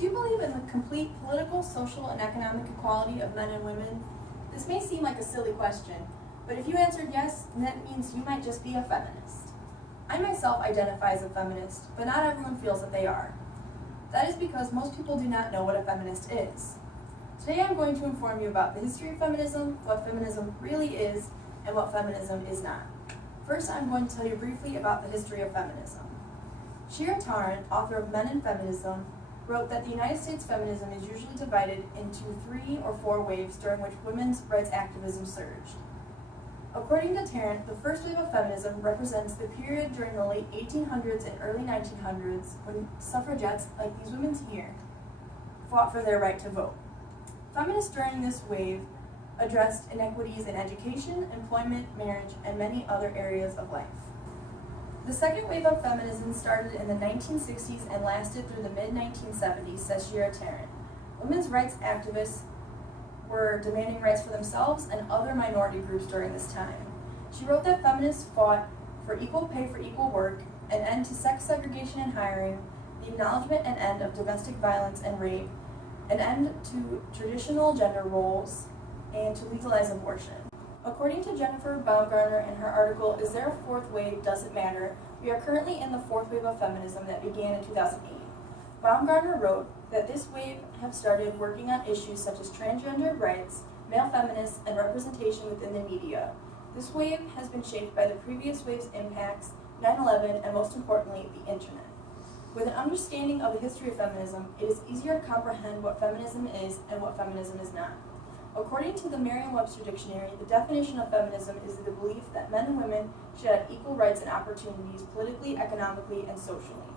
Do you believe in the complete political, social, and economic equality of men and women? This may seem like a silly question, but if you answered yes, then that means you might just be a feminist. I myself identify as a feminist, but not everyone feels that they are. That is because most people do not know what a feminist is. Today I'm going to inform you about the history of feminism, what feminism really is, and what feminism is not. First, I'm going to tell you briefly about the history of feminism. Shira Tarrant, author of Men and Feminism, wrote that the United States feminism is usually divided into 3 or 4 waves during which women's rights activism surged. According to Tarrant, the first wave of feminism represents the period during the late 1800s and early 1900s when suffragettes, like these women here, fought for their right to vote. Feminists during this wave addressed inequities in education, employment, marriage, and many other areas of life. The second wave of feminism started in the 1960s and lasted through the mid-1970s, says Shira Tarrant. Women's rights activists were demanding rights for themselves and other minority groups during this time. She wrote that feminists fought for equal pay for equal work, an end to sex segregation in hiring, the acknowledgement and end of domestic violence and rape, an end to traditional gender roles, and to legalize abortion. According to Jennifer Baumgartner in her article, Is There a Fourth Wave? Does It Matter? We are currently in the fourth wave of feminism that began in 2008. Baumgartner wrote that this wave have started working on issues such as transgender rights, male feminists, and representation within the media. This wave has been shaped by the previous wave's impacts, 9/11, and most importantly, the internet. With an understanding of the history of feminism, it is easier to comprehend what feminism is and what feminism is not. According to the Merriam-Webster Dictionary, the definition of feminism is the belief that men and women should have equal rights and opportunities politically, economically, and socially.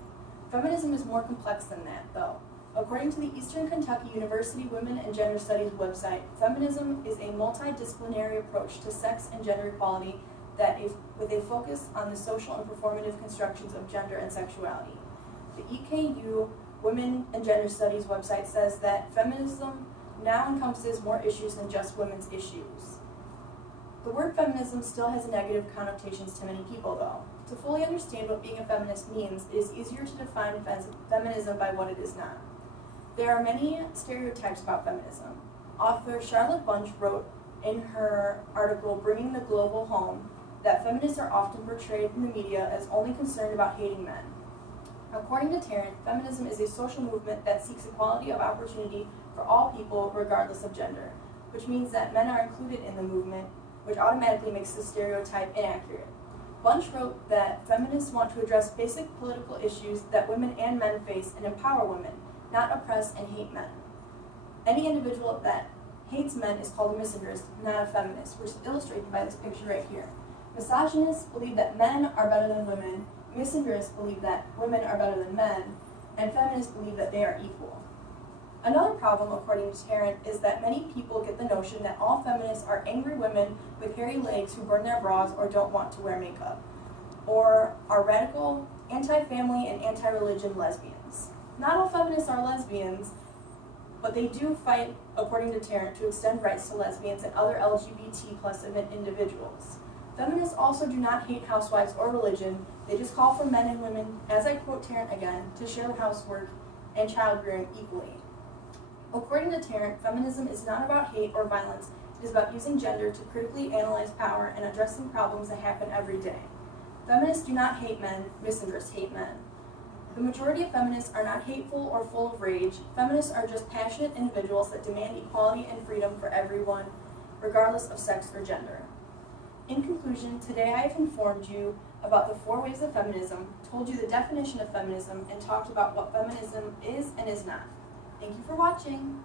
Feminism is more complex than that, though. According to the Eastern Kentucky University Women and Gender Studies website, feminism is a multidisciplinary approach to sex and gender equality that is with a focus on the social and performative constructions of gender and sexuality. The EKU Women and Gender Studies website says that feminism now encompasses more issues than just women's issues. The word feminism still has negative connotations to many people, though. To fully understand what being a feminist means, it is easier to define feminism by what it is not. There are many stereotypes about feminism. Author Charlotte Bunch wrote in her article, Bringing the Global Home, that feminists are often portrayed in the media as only concerned about hating men. According to Tarrant, feminism is a social movement that seeks equality of opportunity for all people regardless of gender, which means that men are included in the movement, which automatically makes the stereotype inaccurate. Bunch wrote that feminists want to address basic political issues that women and men face and empower women, not oppress and hate men. Any individual that hates men is called a misandrist, not a feminist, which is illustrated by this picture right here. Misogynists believe that men are better than women, misandrists believe that women are better than men, and feminists believe that they are equal. Another problem, according to Tarrant, is that many people get the notion that all feminists are angry women with hairy legs who burn their bras or don't want to wear makeup, or are radical, anti-family, and anti-religion lesbians. Not all feminists are lesbians, but they do fight, according to Tarrant, to extend rights to lesbians and other LGBT plus individuals. Feminists also do not hate housewives or religion, they just call for men and women, as I quote Tarrant again, to share housework and child-rearing equally. According to Tarrant, feminism is not about hate or violence, it is about using gender to critically analyze power and addressing problems that happen every day. Feminists do not hate men, misandrists hate men. The majority of feminists are not hateful or full of rage. Feminists are just passionate individuals that demand equality and freedom for everyone, regardless of sex or gender. In conclusion, today I have informed you about the 4 waves of feminism, told you the definition of feminism, and talked about what feminism is and is not. Thank you for watching.